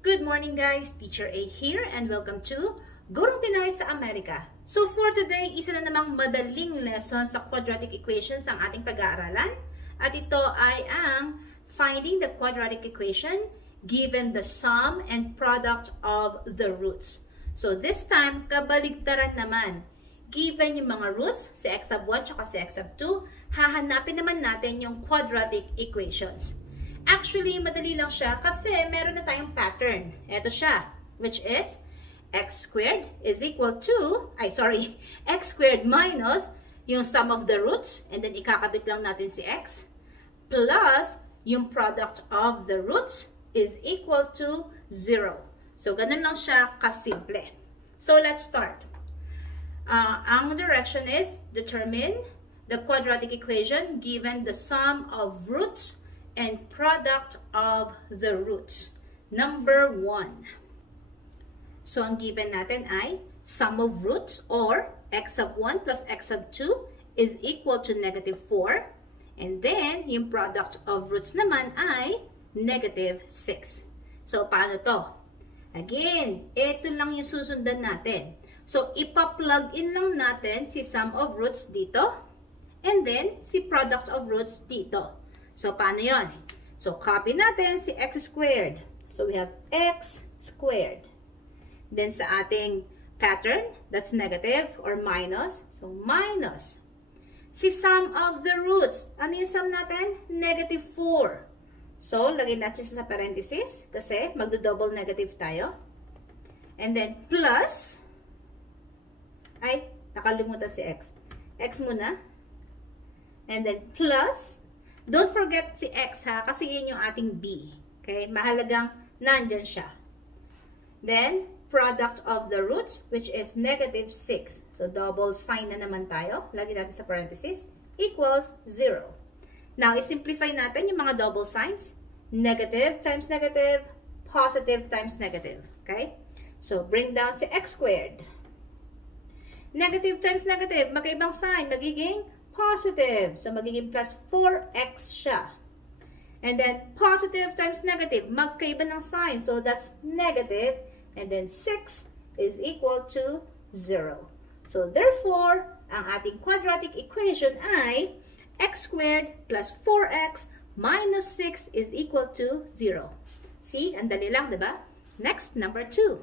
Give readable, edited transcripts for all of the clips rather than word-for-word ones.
Good morning guys, Teacher A here and welcome to Gurong Pinay sa Amerika. So for today, isa na namang madaling lesson sa quadratic equations ang ating pag-aaralan. At ito ay ang finding the quadratic equation given the sum and product of the roots. So this time, kabaligtaran naman. Given yung mga roots, si x sub 1 at si x sub 2, hahanapin naman natin yung quadratic equations. Actually, madali lang siya kasi meron na tayong pattern. Ito siya, which is x squared is equal to, x squared minus yung sum of the roots, and then ikakabit lang natin si x, plus yung product of the roots is equal to 0. So, ganun lang siya kasimple. So, let's start. Ang direction is determine the quadratic equation given the sum of roots and product of the roots. Number 1. So, ang given natin ay sum of roots or x sub 1 plus x sub 2 is equal to negative 4. And then, yung product of roots naman ay negative 6. So, paano to? Again, ito lang yung susundan natin. So, ipa-plug in lang natin si sum of roots dito. And then, si product of roots dito. So, paano yon? So, copy natin si x squared. So, we have x squared. Then, sa ating pattern, that's negative or minus. So, minus. Si sum of the roots. Ano yung sum natin? Negative 4. So, lagyan natin siya sa parenthesis kasi magdo-double negative tayo. And then, plus. Ay, nakalimutan si x. X muna. And then, plus. Don't forget si x ha, kasi yun yung ating b. Okay? Mahalagang nandyan siya. Then, product of the roots, which is negative 6. So, double sign na naman tayo. Lagi natin sa parenthesis. Equals 0. Now, i-simplify natin yung mga double signs. Negative times negative, positive times negative. Okay? So, bring down si x squared. Negative times negative, magkaibang sign, magiging positive. So, magiging plus 4x siya. And then, positive times negative, magkaiba ng sign. So, that's negative. And then, 6 is equal to 0. So, therefore, ang ating quadratic equation ay x squared plus 4x minus 6 is equal to 0. See? Ang dali lang, diba? Next, number 2.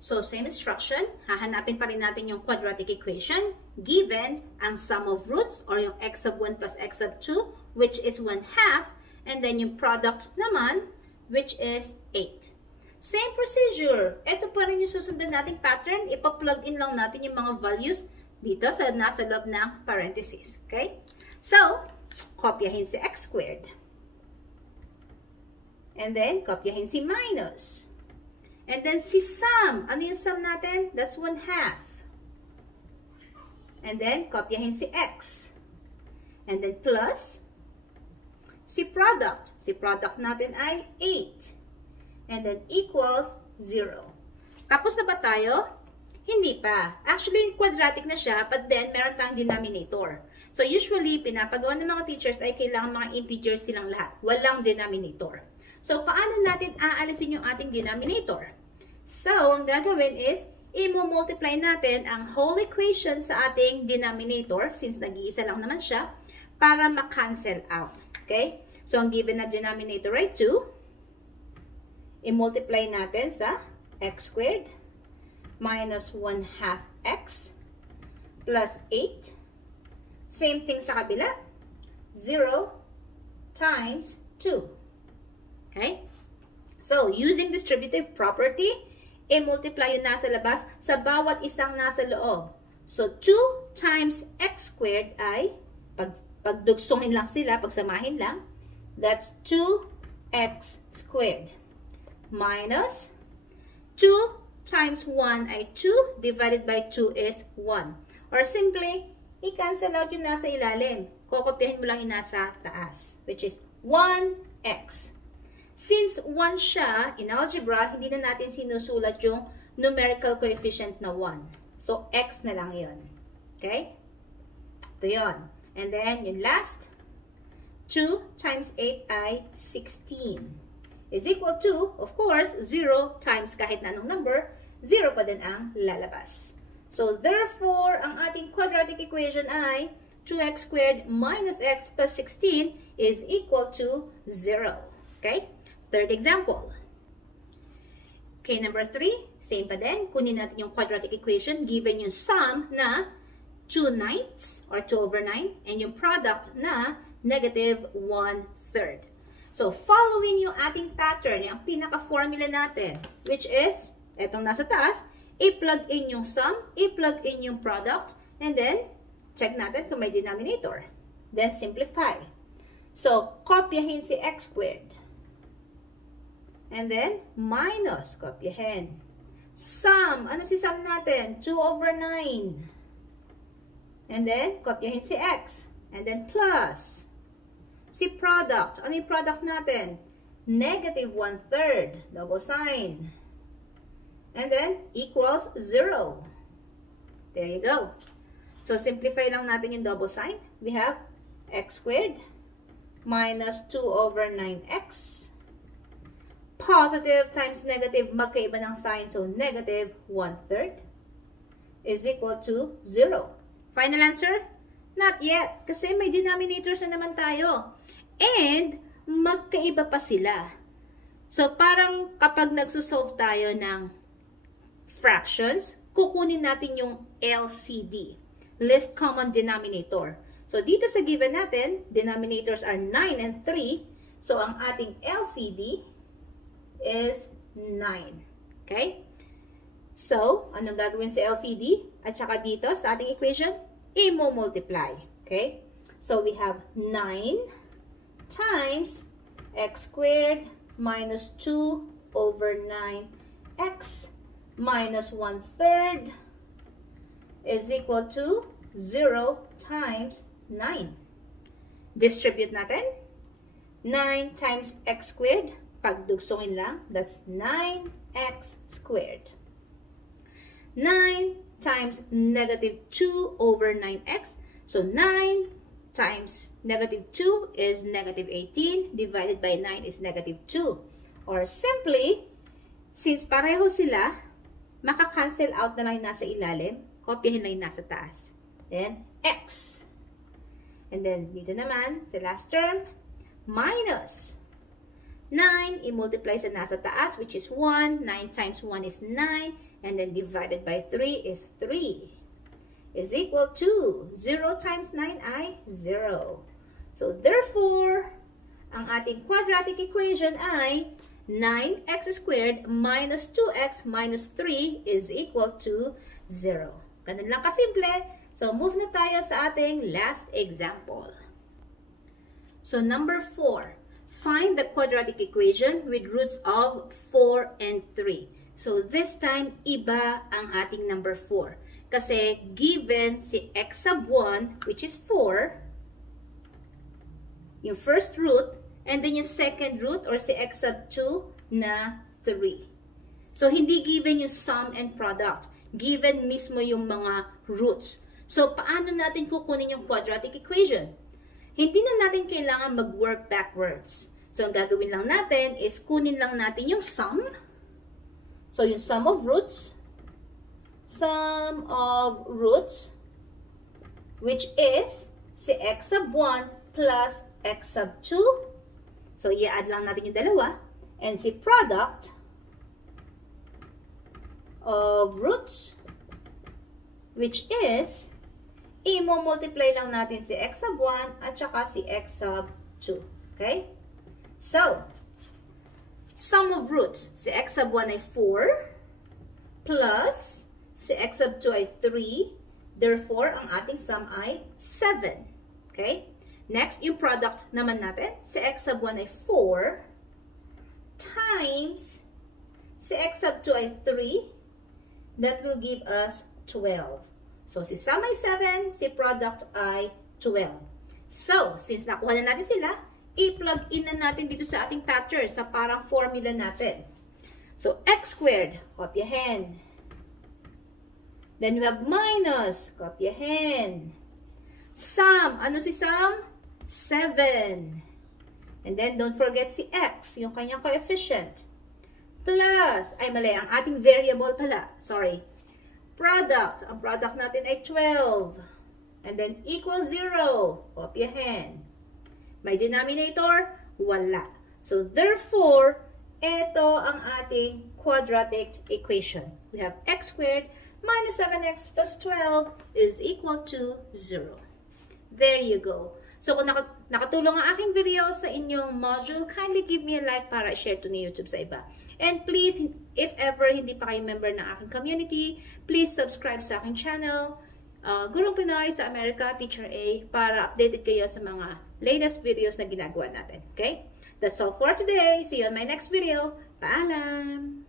So, same instruction, hahanapin pa rin natin yung quadratic equation given ang sum of roots or yung x sub 1 plus x sub 2, which is 1/2, and then yung product naman, which is 8. Same procedure. Ito pa rin yung susundan nating pattern. Ipa-plug in lang natin yung mga values dito sa nasa loob ng parenthesis. Okay? So, kopyahin si x squared. And then, kopyahin si minus. And then, si sum. Ano yung sum natin? That's 1/2. And then, kopyahin si x. And then, plus. Si product. Si product natin ay 8. And then, equals 0. Tapos na ba tayo? Hindi pa. Actually, quadratic na siya, but then, meron tayong denominator. So, usually, pinapagawa ng mga teachers ay kailangan mga integers silang lahat. Walang denominator. So, paano natin aalisin yung ating denominator? So, ang gagawin is, i-multiply natin ang whole equation sa ating denominator, since nag-iisa lang naman siya, para ma-cancel out. Okay? So, ang given na denominator ay 2. I-multiply natin sa x squared minus 1/2 x plus 8. Same thing sa kabila. 0 times 2. Okay? So, using distributive property, i-multiply yung nasa labas sa bawat isang nasa loob. So, 2 times x squared ay, pagdugsungin lang sila, pagsamahin lang, that's 2x squared. Minus, 2 times 1 ay 2, divided by 2 is 1. Or simply, i-cancel out yung nasa ilalim. Kokopyahin mo lang yung nasa taas, which is 1x. Since 1 siya, in algebra, hindi na natin sinusulat yung numerical coefficient na 1. So, x na lang yun. Okay? Ito yun. And then, yung last, 2 times 8 ay 16. is equal to, of course, 0 times kahit na anong number, 0 pa din ang lalabas. So, therefore, ang ating quadratic equation ay 2x squared minus x plus 16 is equal to 0. Okay? Third example. Okay, number 3, same pa din. Kunin natin yung quadratic equation given yung sum na 2 ninths or 2 over 9 and yung product na negative 1/3. So, following yung ating pattern, yung pinaka-formula natin, which is, etong nasa taas, i-plug in yung sum, i-plug in yung product, and then, check natin kung may denominator. Then, simplify. So, kopyahin si x squared. And then, minus, kopyahin. Sum, ano si sum natin? 2 over 9. And then, kopyahin si x. And then, plus. Si product, ano yung product natin? Negative 1/3, double sign. And then, equals 0. There you go. So, simplify lang natin yung double sign. We have x squared minus 2 over 9x. Positive times negative, magkaiba ng sign. So, negative 1/3 is equal to 0. Final answer? Not yet. Kasi may denominators na naman tayo. And, magkaiba pa sila. So, parang kapag nagsusolve tayo ng fractions, kukunin natin yung LCD. Least Common Denominator. So, dito sa given natin, denominators are 9 and 3. So, ang ating LCD is 9. Okay? So, anong gagawin sa LCD? At saka dito sa ating equation, i-multiply. Okay? So, we have 9 times x squared minus 2 over 9x minus 1/3 is equal to 0 times 9. Distribute natin. 9 times x squared. Pagdugsungin lang, that's 9x squared. 9 times negative 2 over 9x. So, 9 times negative 2 is negative 18. Divided by 9 is negative 2. Or simply, since pareho sila, maka-cancel out na lang yung nasa ilalim. Kopyahin lang yung nasa taas. Then, x. And then, dito naman, sa last term, minus 9, i-multiply sa nasa taas, which is 1. 9 times 1 is 9. And then, divided by 3 is 3. Is equal to 0 times 9 ay 0. So, therefore, ang ating quadratic equation ay 9x squared minus 2x minus 3 is equal to 0. Ganun lang kasimple. So, move na tayo sa ating last example. So, number 4. Find the quadratic equation with roots of 4 and 3. So, this time, iba ang ating number 4. Kasi, given si x sub 1, which is 4, yung first root, and then yung second root, or si x sub 2 na 3. So, hindi given yung sum and product. Given mismo yung mga roots. So, paano natin kukunin yung quadratic equation? Hindi na natin kailangan mag-work backwards. So, ang gagawin lang natin is kunin lang natin yung sum. So, yung sum of roots, which is si x sub 1 plus x sub 2. So, i-add lang natin yung dalawa. And si product of roots, which is, i-multiply lang natin si x sub 1 at saka si x sub 2. Okay? So, sum of roots, si x sub 1 ay 4, plus si x sub 2 ay 3. Therefore, ang ating sum ay 7. Okay? Next, yung product naman natin, si x sub 1 ay 4, times si x sub 2 ay 3. That will give us 12. So, si sum ay 7, si product ay 12. So, since nakuha na natin sila, i-plug in na natin dito sa ating pattern, sa parang formula natin. So, x squared, kopyahin. Then we have minus, kopyahin. Sum, ano si sum? 7. And then, don't forget si x, yung kanyang coefficient. Plus, ay mali, ang ating variable pala. Sorry. Product. Ang product natin ay 12. And then, equals 0. Kopyahin. May denominator? Wala. So, therefore, ito ang ating quadratic equation. We have x squared minus 7x plus 12 is equal to 0. There you go. So, kung nakatulong ang aking video sa inyong module, kindly give me a like para i-share to ni YouTube sa iba. And please, if ever hindi pa kayo member ng aking community, please subscribe sa aking channel, Gurong Pinoy sa America, Teacher A, para updated kayo sa mga latest videos na ginagawa natin. Okay? That's all for today. See you on my next video. Paalam!